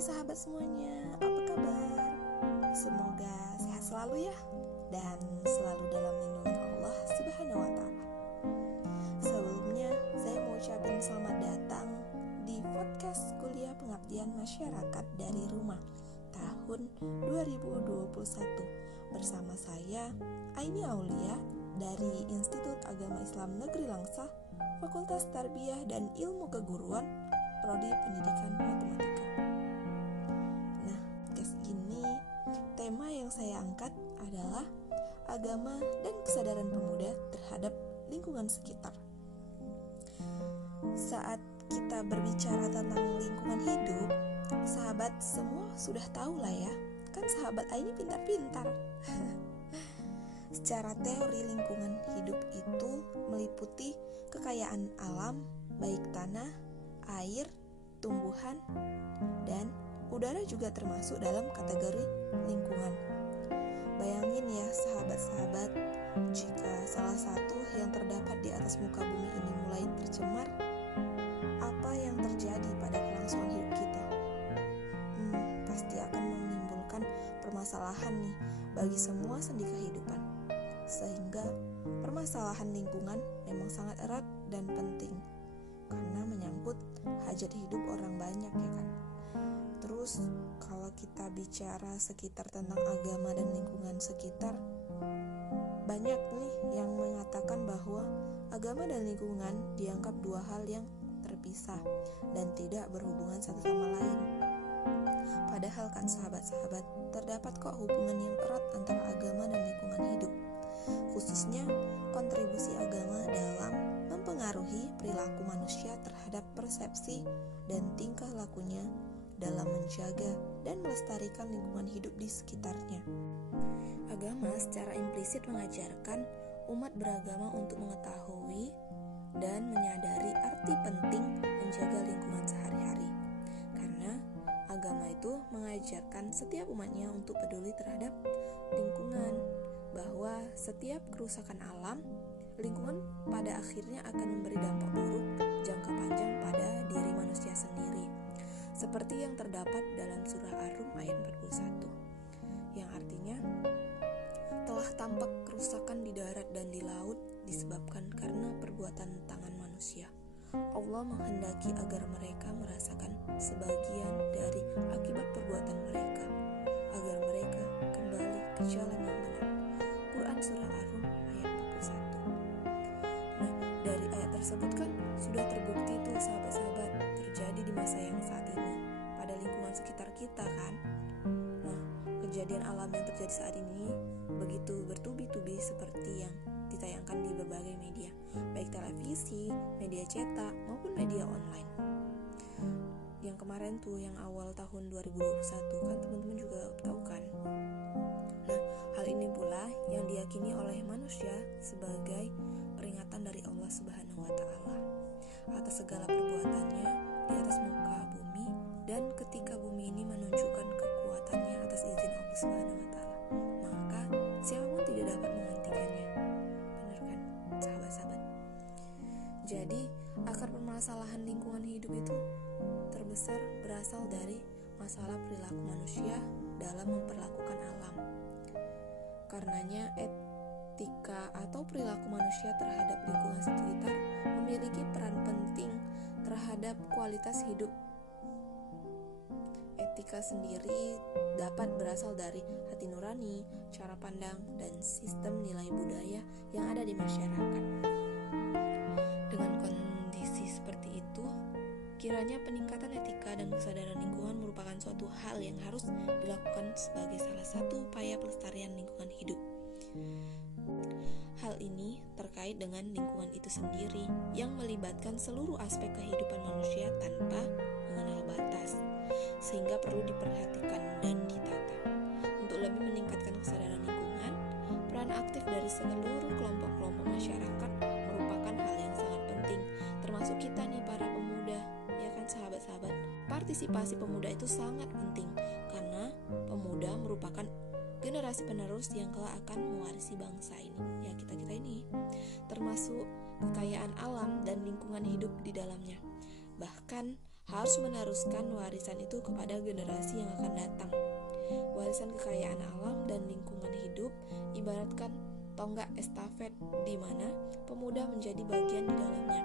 Hai sahabat semuanya, apa kabar? Semoga sehat selalu ya, dan selalu dalam lindungan Allah Subhanahu wa Ta'ala. Sebelumnya, saya mau ucapin selamat datang di podcast Kuliah Pengabdian Masyarakat dari Rumah tahun 2021 bersama saya, Aini Aulia dari Institut Agama Islam Negeri Langsa, Fakultas Tarbiyah dan Ilmu Keguruan, Prodi Pendidikan Matematika. Tema yang saya angkat adalah agama dan kesadaran pemuda terhadap lingkungan sekitar. Saat kita berbicara tentang lingkungan hidup, sahabat semua sudah tahu lah ya, kan sahabat ini pintar-pintar. Secara teori lingkungan hidup itu meliputi kekayaan alam, baik tanah, air, tumbuhan, dan udara juga termasuk dalam kategori lingkungan. Bayangin ya sahabat-sahabat, jika salah satu yang terdapat di atas muka bumi ini mulai tercemar, apa yang terjadi pada kelangsungan hidup kita? Pasti akan menimbulkan permasalahan nih bagi semua sendi kehidupan. Sehingga permasalahan lingkungan memang sangat erat dan penting, karena menyangkut hajat hidup orang banyak ya kan. Terus kalau kita bicara sekitar tentang agama dan lingkungan sekitar, banyak nih yang mengatakan bahwa agama dan lingkungan dianggap dua hal yang terpisah dan tidak berhubungan satu sama lain. Padahal kan sahabat-sahabat, terdapat kok hubungan yang erat antara agama dan lingkungan hidup. Khususnya kontribusi agama dalam mempengaruhi perilaku manusia terhadap persepsi dan tingkah lakunya dalam menjaga dan melestarikan lingkungan hidup di sekitarnya. Agama secara implisit mengajarkan umat beragama untuk mengetahui dan menyadari arti penting menjaga lingkungan sehari-hari. Karena agama itu mengajarkan setiap umatnya untuk peduli terhadap lingkungan, bahwa setiap kerusakan alam, lingkungan pada akhirnya akan memberi dampak buruk jangka panjang pada diri manusia sendiri. Seperti yang terdapat dalam surah Ar-Rum ayat 41, yang artinya telah tampak kerusakan di darat dan di laut disebabkan karena perbuatan tangan manusia. Allah menghendaki agar mereka merasakan sebagian dari akibat perbuatan mereka, agar mereka kembali ke jalan yang benar. Quran surah Ar-Rum ayat 41. Nah, dari ayat tersebut kan sudah terbukti tuh sahabat-sahabat terjadi di masa yang saat ini pada lingkungan sekitar kita kan. Nah, kejadian alam yang terjadi saat ini begitu bertubi-tubi seperti yang ditayangkan di berbagai media, baik televisi, media cetak maupun media online. Yang kemarin tuh yang awal tahun 2021 kan teman-teman juga tahu kan. Nah, hal ini pula yang diyakini oleh manusia sebagai peringatan dari Allah Subhanahu wa Ta'ala atas segala perbuatannya di atas muka bumi, dan ketika bumi ini menunjukkan kekuatannya atas izin Allah Subhanahu wa Ta'ala, maka siapapun tidak dapat menghentikannya. Benar kan sahabat-sahabat? Jadi akar permasalahan lingkungan hidup itu terbesar berasal dari masalah perilaku manusia dalam memperlakukan alam. Karenanya etika atau perilaku manusia terhadap lingkungan sekitar memiliki peran penting terhadap kualitas hidup. Etika sendiri dapat berasal dari hati nurani, cara pandang, dan sistem nilai budaya yang ada di masyarakat. Dengan kondisi seperti itu, kiranya peningkatan etika dan kesadaran lingkungan merupakan suatu hal yang harus dilakukan sebagai salah satu upaya pelestarian lingkungan hidup. Hal ini terkait dengan lingkungan itu sendiri yang melibatkan seluruh aspek kehidupan manusia tanpa mengenal batas, sehingga perlu diperhatikan dan ditata. Untuk lebih meningkatkan kesadaran lingkungan, peran aktif dari seluruh kelompok-kelompok masyarakat merupakan hal yang sangat penting, termasuk kita nih para pemuda, ya kan sahabat-sahabat. Partisipasi pemuda itu sangat penting, karena pemuda merupakan generasi penerus yang kelak akan mewarisi bangsa ini, ya kita-kita ini, termasuk kekayaan alam dan lingkungan hidup di dalamnya. Bahkan harus meneruskan warisan itu kepada generasi yang akan datang. Warisan kekayaan alam dan lingkungan hidup ibaratkan tonggak estafet di mana pemuda menjadi bagian di dalamnya.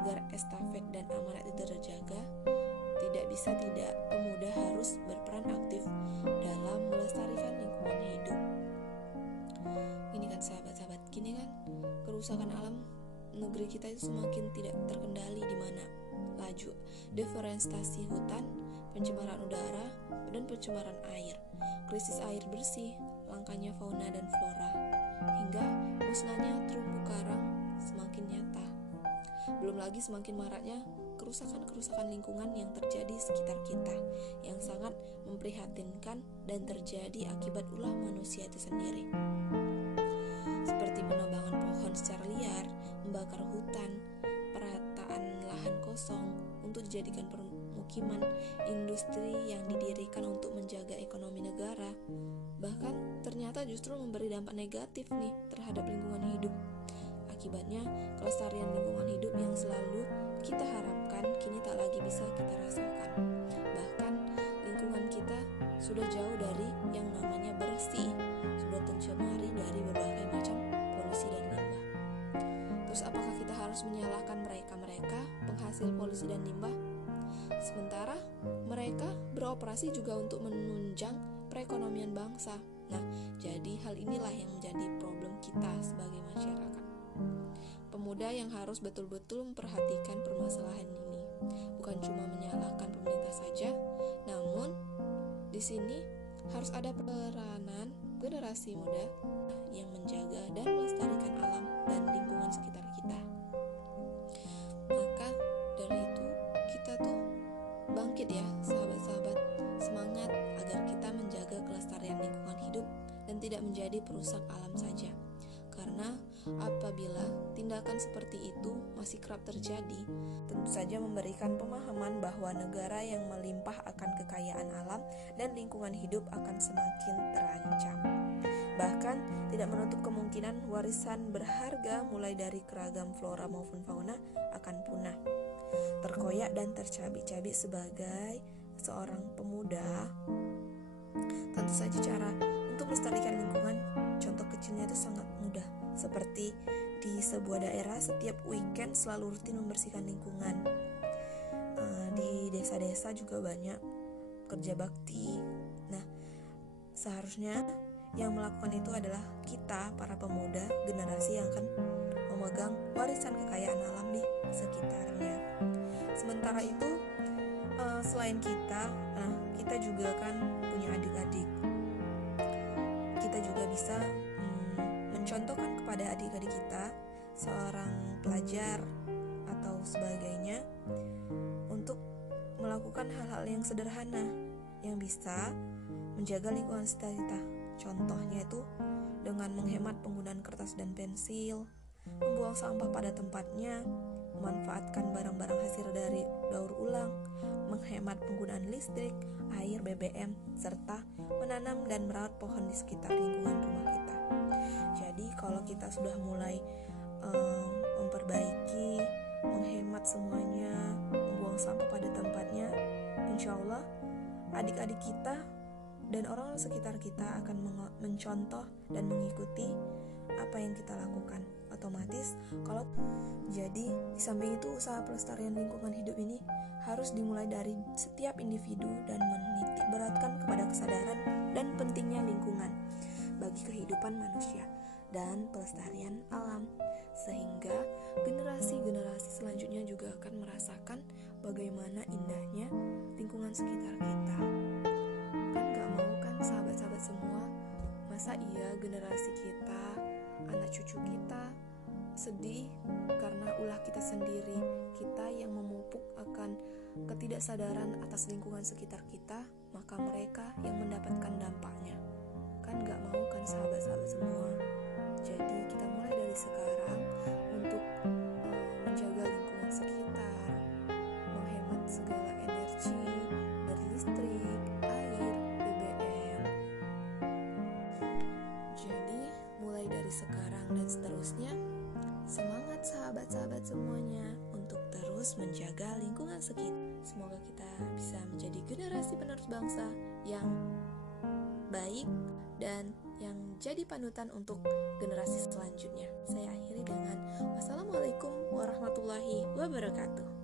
Agar estafet dan amanat itu terjaga, tidak bisa tidak pemuda harus berperan aktif dalam melestarikan lingkungan hidup. Ini kan sahabat-sahabat, gini kan kerusakan alam negeri kita itu semakin tidak terkendali, di mana laju deforestasi hutan, pencemaran udara, dan pencemaran air, krisis air bersih, langkanya fauna dan flora, hingga musnahnya terumbu karang semakin nyata. Belum lagi semakin maraknya kerusakan-kerusakan lingkungan yang terjadi di sekitar kita, yang sangat memprihatinkan dan terjadi akibat ulah manusia itu sendiri. Seperti penebangan pohon secara liar, membakar hutan, perataan lahan kosong untuk dijadikan permukiman, industri yang didirikan untuk menjaga ekonomi negara, bahkan ternyata justru memberi dampak negatif nih terhadap lingkungan hidup. Akibatnya, kelestarian lingkungan hidup yang selalu kita harapkan kini tak lagi bisa kita rasakan. Bahkan, lingkungan kita sudah jauh dari yang namanya bersih, sudah tercemari dari berbagai macam polusi dan limbah. Terus apakah kita harus menyalahkan mereka penghasil polusi dan limbah? Sementara mereka beroperasi juga untuk menunjang perekonomian bangsa. Nah, jadi hal inilah yang menjadi problem kita sebagai masyarakat. Pemuda yang harus betul-betul memperhatikan permasalahan ini, bukan cuma menyalahkan pemerintah saja, namun di sini harus ada peranan generasi muda yang menjaga dan melestarikan alam dan lingkungan sekitar kita. Maka dari itu kita tuh bangkit ya sahabat-sahabat, semangat agar kita menjaga kelestarian lingkungan hidup dan tidak menjadi perusak alam saja. Karena apabila tindakan seperti itu masih kerap terjadi, tentu saja memberikan pemahaman bahwa negara yang melimpah akan kekayaan alam dan lingkungan hidup akan semakin terancam. Bahkan tidak menutup kemungkinan warisan berharga mulai dari keragam flora maupun fauna akan punah, terkoyak dan tercabik-cabik. Sebagai seorang pemuda, tentu saja cara untuk melestarikan lingkungan, contoh kecilnya itu sangat mudah. Seperti di sebuah daerah setiap weekend selalu rutin membersihkan lingkungan. Di desa-desa juga banyak kerja bakti. Nah, seharusnya yang melakukan itu adalah kita, para pemuda, generasi yang akan memegang warisan kekayaan alam di sekitarnya. Sementara itu, selain kita juga kan punya adik-adik. Kita juga bisa mencontohkan kepada adik-adik kita, seorang pelajar atau sebagainya, untuk melakukan hal-hal yang sederhana yang bisa menjaga lingkungan sekitar kita. Contohnya itu dengan menghemat penggunaan kertas dan pensil, membuang sampah pada tempatnya, memanfaatkan barang-barang hasil dari daur ulang, menghemat penggunaan listrik, air, BBM, serta menanam dan merawat pohon di sekitar lingkungan rumah kita. Jadi kalau kita sudah mulai memperbaiki, menghemat semuanya, membuang sampah pada tempatnya, insya Allah adik-adik kita dan orang sekitar kita akan mencontoh dan mengikuti apa yang kita lakukan. Otomatis kalau jadi di samping itu, usaha pelestarian lingkungan hidup ini harus dimulai dari setiap individu dan menitik beratkan kepada kesadaran dan pentingnya lingkungan bagi kehidupan manusia dan pelestarian alam, sehingga generasi-generasi selanjutnya juga akan merasakan bagaimana indahnya lingkungan sekitar kita. Kan gak mau kan sahabat-sahabat semua, masa iya generasi kita, anak cucu kita sedih karena ulah kita sendiri, kita yang memupuk akan ketidaksadaran atas lingkungan sekitar kita, maka mereka yang mendapatkan dampaknya. Kan gak mau kan sahabat-sahabat semua. Jadi kita mulai dari sekarang untuk menjaga lingkungan sekitar, menghemat segala energi dari listrik, air, BBM. Jadi mulai dari sekarang dan seterusnya, semangat sahabat-sahabat semuanya untuk terus terus menjaga lingkungan sekitar. Semoga kita bisa menjadi generasi penerus bangsa yang baik dan yang jadi panutan untuk generasi selanjutnya. Saya akhiri dengan wassalamualaikum warahmatullahi wabarakatuh.